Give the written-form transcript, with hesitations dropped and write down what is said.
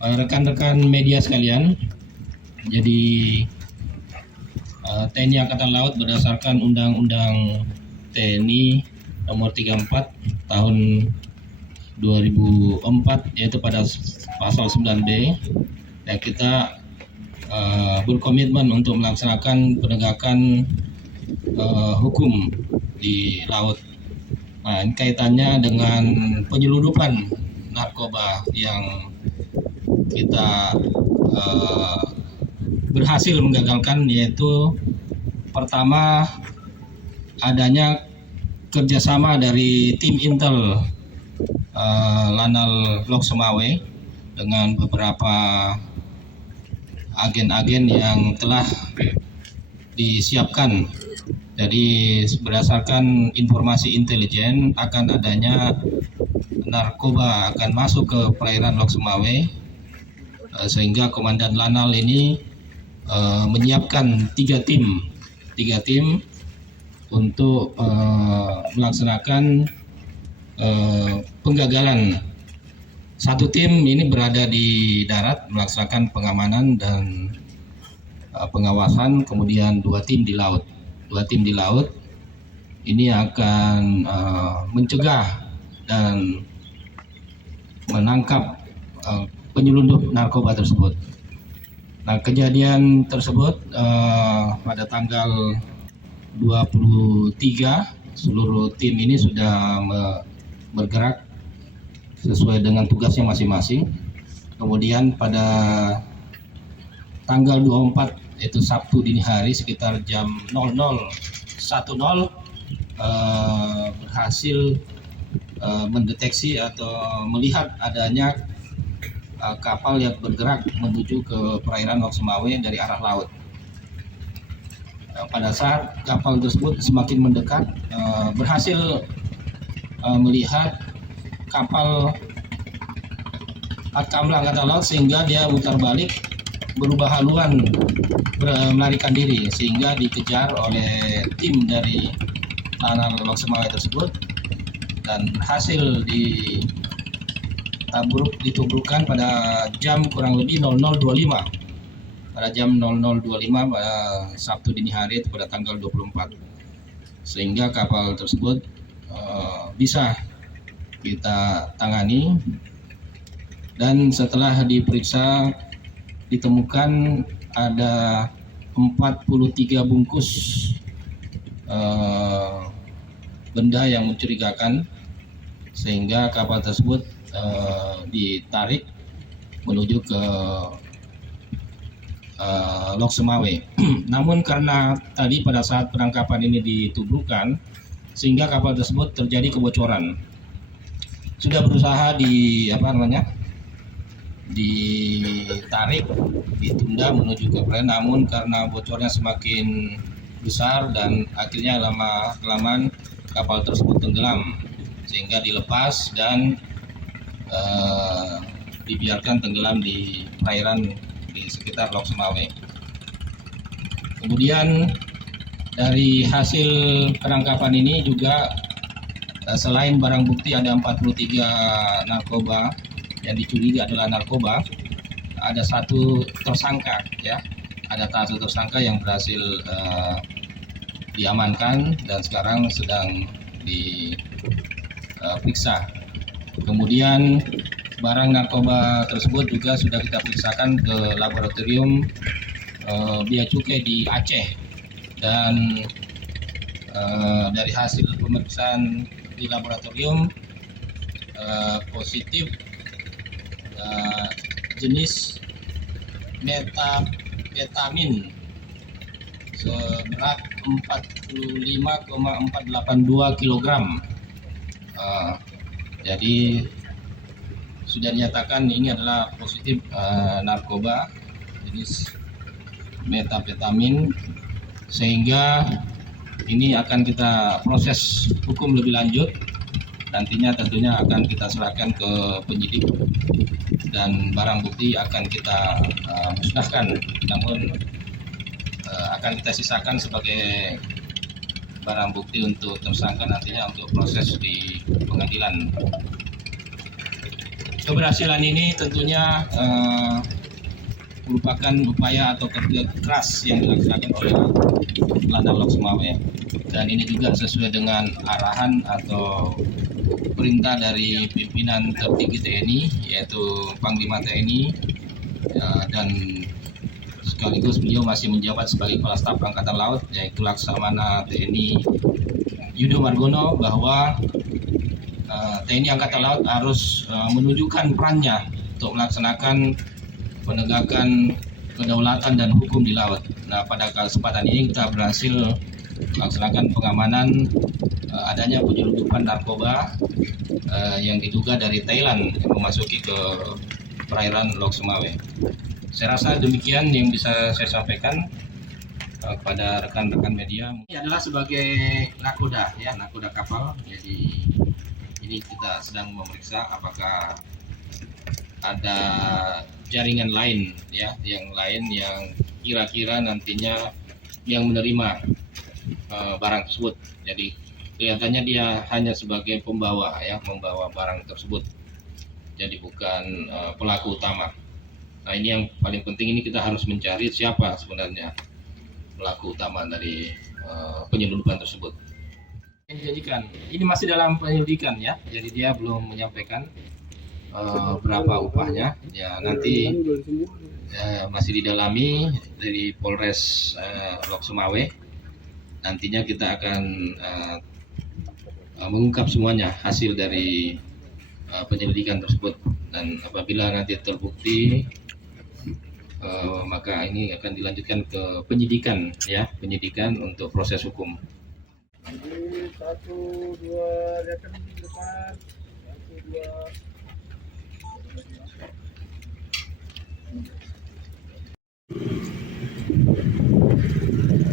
Rekan-rekan media sekalian, jadi TNI Angkatan Laut berdasarkan Undang-Undang TNI Nomor 34 Tahun 2004, yaitu pada pasal 9B, ya kita berkomitmen untuk melaksanakan penegakan hukum di laut. Nah, ini kaitannya dengan penyelundupan narkoba yang kita berhasil menggagalkan, yaitu pertama adanya kerjasama dari tim Intel Lanal Lok Sumawe dengan beberapa agen-agen yang telah disiapkan. Jadi berdasarkan informasi intelijen akan adanya narkoba akan masuk ke perairan Lok Sumawe, sehingga Komandan Lanal ini menyiapkan tiga tim untuk melaksanakan penggagalan. Satu tim ini berada di darat melaksanakan pengamanan dan pengawasan, kemudian dua tim di laut. Ini akan mencegah dan menangkap penyelundup narkoba tersebut. Nah, kejadian tersebut pada tanggal 23 seluruh tim ini sudah bergerak sesuai dengan tugasnya masing-masing. Kemudian pada tanggal 24, yaitu Sabtu dini hari sekitar jam 00.10 berhasil mendeteksi atau melihat adanya kapal yang bergerak menuju ke perairan Lok Sumawe dari arah laut. Pada saat kapal tersebut semakin mendekat, berhasil melihat kapal Kamla Angkatan Laut, sehingga dia putar balik, berubah haluan, melarikan diri, sehingga dikejar oleh tim dari Lanal Lok Sumawe tersebut dan berhasil ditubrukkan pada jam kurang lebih 00.25. Pada jam 00.25 pada Sabtu dini hari, itu pada tanggal 24, sehingga kapal tersebut bisa kita tangani, dan setelah diperiksa ditemukan ada 43 bungkus benda yang mencurigakan, sehingga kapal tersebut ditarik menuju ke Lok Sumawe. Namun karena tadi pada saat penangkapan ini ditubrukkan, sehingga kapal tersebut terjadi kebocoran. Sudah berusaha ditarik, ditunda menuju ke perairan, namun karena bocornya semakin besar dan akhirnya lama-kelamaan kapal tersebut tenggelam, sehingga dilepas dan dibiarkan tenggelam di perairan di sekitar Lok Sumawe. Kemudian dari hasil penangkapan ini juga selain barang bukti ada 43 narkoba yang dicuri adalah narkoba, ada satu tersangka, ya, ada satu tersangka yang berhasil diamankan dan sekarang sedang diperiksa. Kemudian barang narkoba tersebut juga sudah kita periksakan ke laboratorium Bea Cukai di Aceh, dan dari hasil pemeriksaan di laboratorium positif jenis metapetamin seberat 45,482 kg. Jadi sudah dinyatakan ini adalah positif narkoba jenis metapetamin, sehingga ini akan kita proses hukum lebih lanjut Nantinya tentunya akan kita serahkan ke penyidik dan barang bukti akan kita musnahkan, namun akan kita sisakan sebagai barang bukti untuk tersangka nantinya untuk proses di pengadilan. Keberhasilan ini tentunya merupakan upaya atau kerja keras yang dilaksanakan oleh Lanal Lok Sumawe, dan ini juga sesuai dengan arahan atau perintah dari pimpinan tertinggi TNI, yaitu Panglima TNI, dan sekaligus beliau masih menjabat sebagai Kepala Staf Angkatan Laut, yaitu Laksamana TNI Yudo Margono, bahwa TNI Angkatan Laut harus menunjukkan perannya untuk melaksanakan penegakan kedaulatan dan hukum di laut. Nah, pada kesempatan ini kita berhasil melaksanakan pengamanan adanya penyelundupan narkoba yang diduga dari Thailand yang memasuki ke perairan Lok Sumawe. Saya rasa demikian yang bisa saya sampaikan kepada rekan-rekan media. Ini adalah sebagai nakoda, ya, nakoda kapal. Jadi ini kita sedang memeriksa apakah ada jaringan lain, ya, yang lain yang kira-kira nantinya yang menerima barang tersebut. Jadi kelihatannya dia hanya sebagai pembawa, ya, membawa barang tersebut. Jadi bukan pelaku utama. Nah, ini yang paling penting, ini kita harus mencari siapa sebenarnya pelaku utama dari penyelundupan tersebut. Ini masih dalam penyelidikan, ya. Jadi dia belum menyampaikan berapa upahnya, ya, nanti masih didalami dari Polres Lok Sumawe. Nantinya kita akan mengungkap semuanya hasil dari penyelidikan tersebut, dan apabila nanti terbukti maka ini akan dilanjutkan ke penyidikan, ya, penyidikan untuk proses hukum. 1, 2, lihatkan di depan. 1, 2.